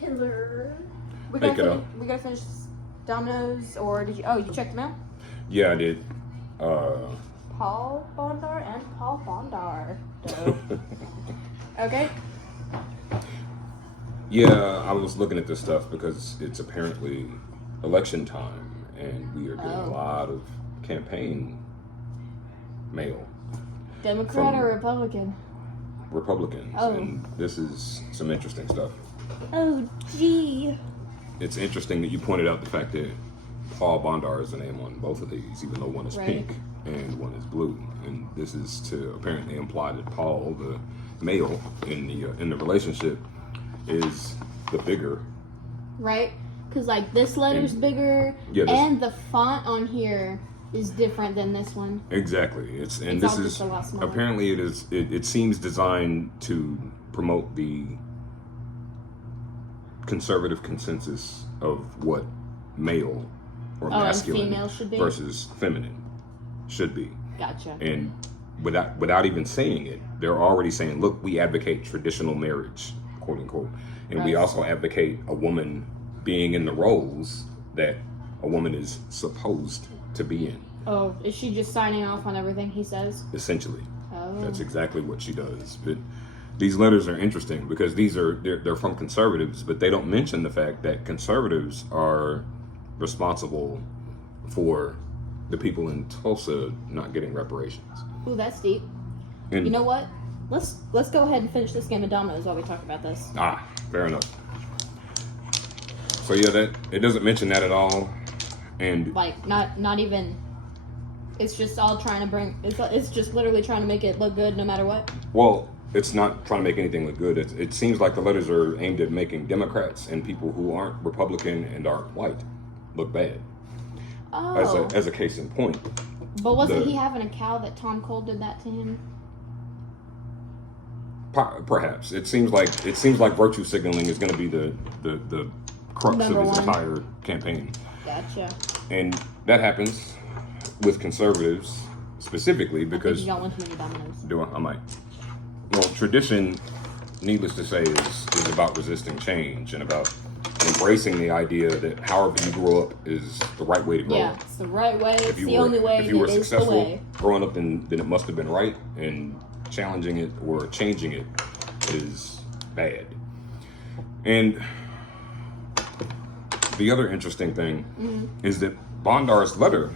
Hitler. We gotta finish Dominoes, or did you? Oh, you checked them out? Yeah, I did. Paul Bondar and Paul Bondar. Okay. Yeah, I was looking at this stuff because it's apparently election time, and we are getting a lot of campaign mail. Democrat or Republican? Republicans, and this is some interesting stuff. Oh, gee. It's interesting that you pointed out the fact that Paul Bondar is the name on both of these, even though one is pink and one is blue. And this is to apparently imply that Paul, the male in the relationship, is the bigger. Right? Because like this letter's bigger, and the font on here is different than this one. Exactly. This is apparently it seems designed to promote the conservative consensus of what male or masculine should be versus feminine should be. Gotcha. And without even saying it, they're already saying, look, we advocate traditional marriage, quote unquote, and we also advocate a woman being in the roles that a woman is supposed to be in. Oh, is she just signing off on everything he says? Essentially. That's exactly what she does. But these letters are interesting because they're from conservatives, but they don't mention the fact that conservatives are responsible for the people in Tulsa not getting reparations. Ooh, that's deep. And you know what? Let's go ahead and finish this game of dominoes while we talk about this. Fair enough. So yeah, it doesn't mention that at all, and like not even. It's just all trying to bring. It's just literally trying to make it look good no matter what. Well, it's not trying to make anything look good. It seems like the letters are aimed at making Democrats and people who aren't Republican and aren't white look bad. Oh. As a case in point. But wasn't he having a cow that Tom Cole did that to him? Perhaps. It seems like virtue signaling is going to be the crux of his entire campaign. Gotcha. And that happens with conservatives specifically because you don't want too many dominoes. Do I might. Well, tradition, needless to say, is about resisting change and about embracing the idea that however you grow up is the right way to grow up. Yeah, it's the right way. It's the only way. If you were successful growing up, then it must have been right, and challenging it or changing it is bad. And the other interesting thing is that Bondar's letter,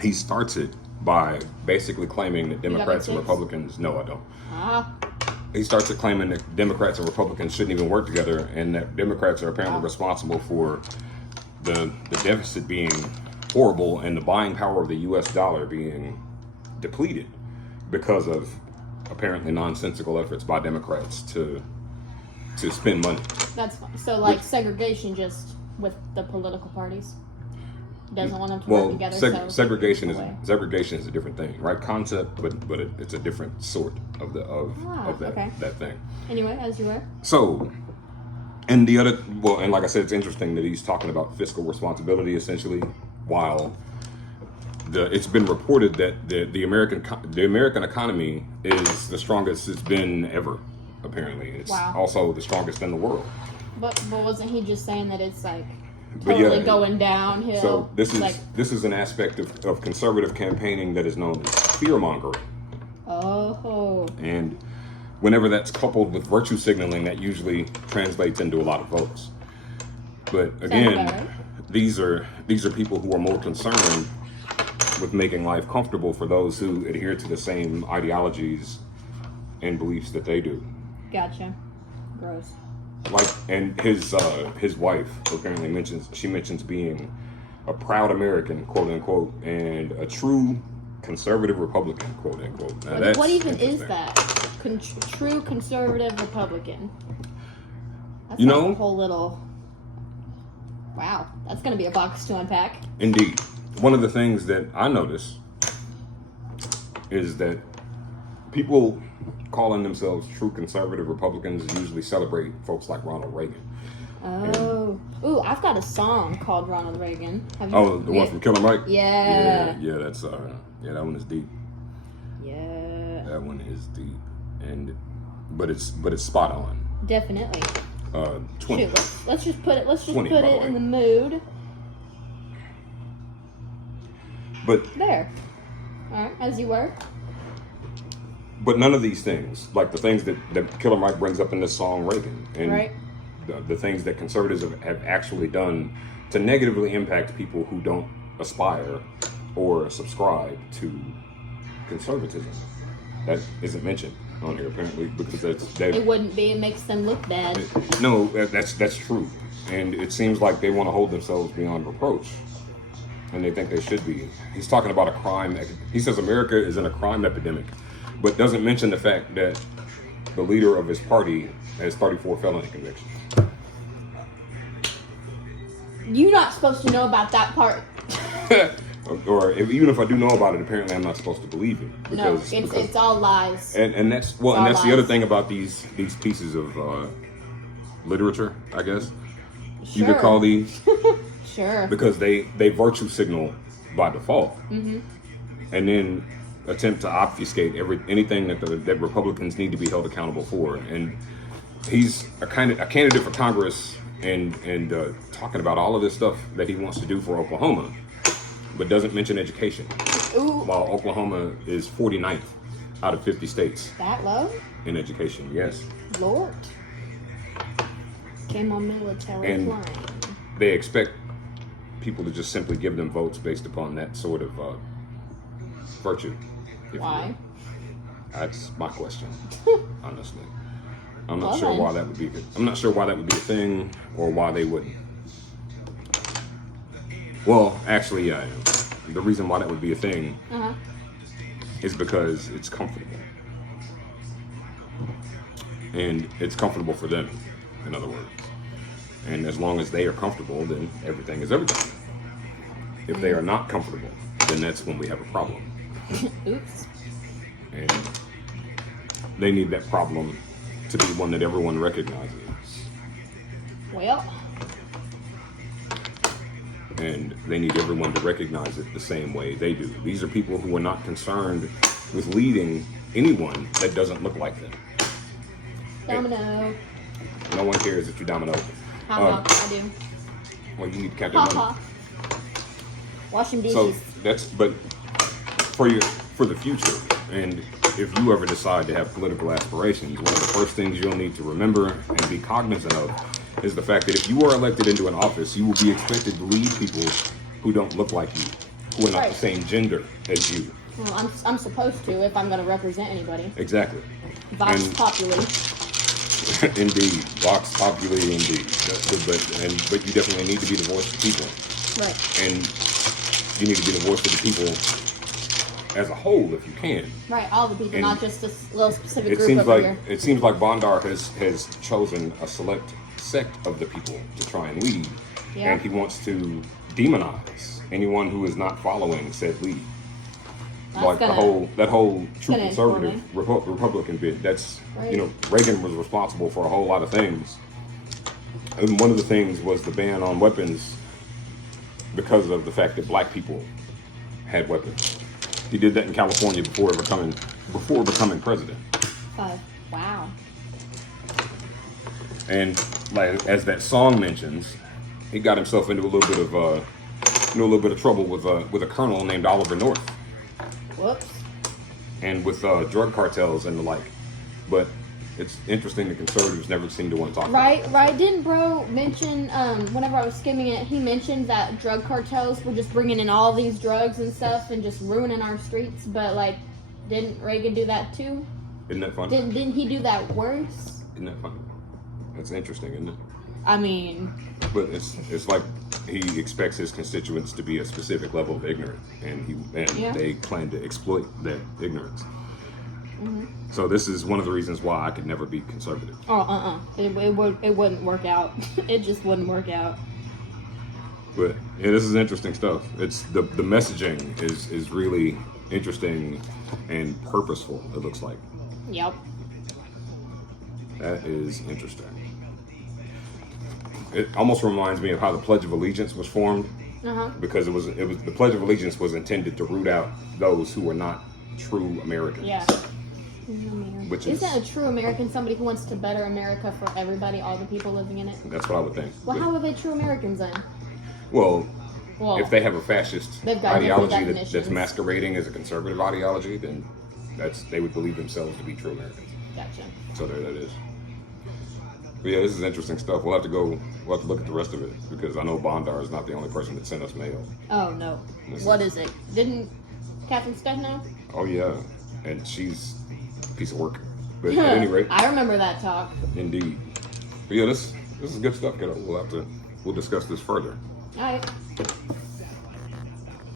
he starts it by basically claiming that Democrats and Republicans... No, I don't. He starts it claiming that Democrats and Republicans shouldn't even work together, and that Democrats are apparently responsible for the deficit being horrible and the buying power of the U.S. dollar being depleted because of apparently nonsensical efforts by Democrats to spend money. That's fine. So like segregation just with the political parties? Doesn't want them to work together. Segregation is a different thing, right? Concept, but it's a different sort of that thing. Anyway, as you were. So, and the other, and like I said, it's interesting that he's talking about fiscal responsibility essentially, while it's been reported that the American economy is the strongest it's been ever. Apparently, it's also the strongest in the world. But wasn't he just saying that it's like totally going downhill? So this is an aspect of conservative campaigning that is known as fear mongering. Oh. And whenever that's coupled with virtue signaling, that usually translates into a lot of votes. But again, these are people who are more concerned with making life comfortable for those who adhere to the same ideologies and beliefs that they do. Gotcha. Gross. And his wife apparently mentions being a proud American, quote unquote, and a true conservative Republican, quote unquote. Now, what even is that? True conservative Republican. That's a whole little. Wow, that's going to be a box to unpack. Indeed. One of the things that I notice is that people calling themselves true conservative Republicans usually celebrate folks like Ronald Reagan. Oh. Ooh, I've got a song called Ronald Reagan. The one from Killer Mike? Yeah. Yeah, that's that one is deep. Yeah. That one is deep. But it's spot on. Definitely. 20. Shoot, let's just put it. Let's just 20, put by the it way. in the mood. But There. All right, as you were. But none of these things, like the things that Killer Mike brings up in this song, Reagan, and Right. the things that conservatives have actually done to negatively impact people who don't aspire or subscribe to conservatism, that isn't mentioned on here apparently, because It wouldn't be. It makes them look bad. No, that's true, and it seems like they want to hold themselves beyond reproach, and they think they should be. He's talking about a crime. He says America is in a crime epidemic, but doesn't mention the fact that the leader of his party has 34 felony convictions. You're not supposed to know about that part. Or even if I do know about it, apparently I'm not supposed to believe it. No, Because, it's all lies. and that's all the other lies. thing about these pieces of literature, I guess you Sure. could call these, Sure. because they virtue signal by default, and then attempt to obfuscate anything that Republicans need to be held accountable for. And he's a candidate for Congress and talking about all of this stuff that he wants to do for Oklahoma, but doesn't mention education. Ooh, While Oklahoma is 49th out of 50 states that low? in education, yes. Lord. Came on military And flying. they expect people to just simply give them votes based upon that sort of virtue. if you Why? will. That's my question, honestly. I'm not Well, sure then. why that would be. I'm not sure why that would be a thing, or why they wouldn't. Well, actually, yeah, I am. The reason why that would be a thing Uh-huh. is because it's comfortable, and it's comfortable for them. In other words, and as long as they are comfortable, then everything is everything. If they are not comfortable, then that's when we have a problem. Oops. And they need that problem to be one that everyone recognizes. Well, And they need everyone to recognize it the same way they do. These are people who are not concerned with leading anyone that doesn't look like them. Domino. No one cares if you're Domino. Ha I do. Well, you need to count that Ha money. ha. Washing dishes. So but for the future, and if you ever decide to have political aspirations, one of the first things you'll need to remember and be cognizant of is the fact that if you are elected into an office, you will be expected to lead people who don't look like you, who are not Right. the same gender as you. Well, I'm supposed to if I'm going to represent anybody. Exactly. Vox And- populi. Indeed, Vox Populi, indeed. But you definitely need to be the voice of the people, Right. and you need to be the voice of the people as a whole, if you can. Right. All the people, And not just this little specific It group seems over like here. it seems like Bondar has chosen a select sect of the people to try and lead, Yeah. and he wants to demonize anyone who is not following said lead. That's Like gonna- that whole true gonna conservative Republican bit. That's Right. Reagan was responsible for a whole lot of things, and one of the things was the ban on weapons because of the fact that black people had weapons. He did that in California before becoming president. Wow. And like as that song mentions, he got himself into a little bit of trouble with a colonel named Oliver North, Whoops. and with drug cartels and the like. But it's interesting that conservatives never seem to want to talk about it. Right. Didn't bro mention, whenever I was skimming it, he mentioned that drug cartels were just bringing in all these drugs and stuff and just ruining our streets, but like, didn't Reagan do that too? Isn't that funny? Didn't he do that worse? Isn't that funny? That's interesting, isn't it? I mean, But it's like he expects his constituents to be a specific level of ignorant, and Yeah. they plan to exploit that ignorance. So this is one of the reasons why I could never be conservative. It wouldn't work out. It just wouldn't work out. But yeah, this is interesting stuff. It's the messaging is really interesting and purposeful. It looks like Yep. that is interesting. It almost reminds me of how the Pledge of Allegiance was formed, because it was the Pledge of Allegiance was intended to root out those who were not true Americans. Yeah. Which isn't a true American somebody who wants to better America for everybody, all the people living in it? That's what I would think. Well, how are they true Americans then? Well, if they have a fascist ideology that's masquerading as a conservative ideology, then they would believe themselves to be true Americans. Gotcha. So there that is. But yeah, this is interesting stuff. We'll have to look at the rest of it because I know Bondar is not the only person that sent us mail. Oh no. What is it? Didn't Catherine Stead know? Oh yeah, and she's a piece of work. But at any rate, I remember that talk. Indeed. But yeah, this is good stuff, kiddo. We'll discuss this further. All right.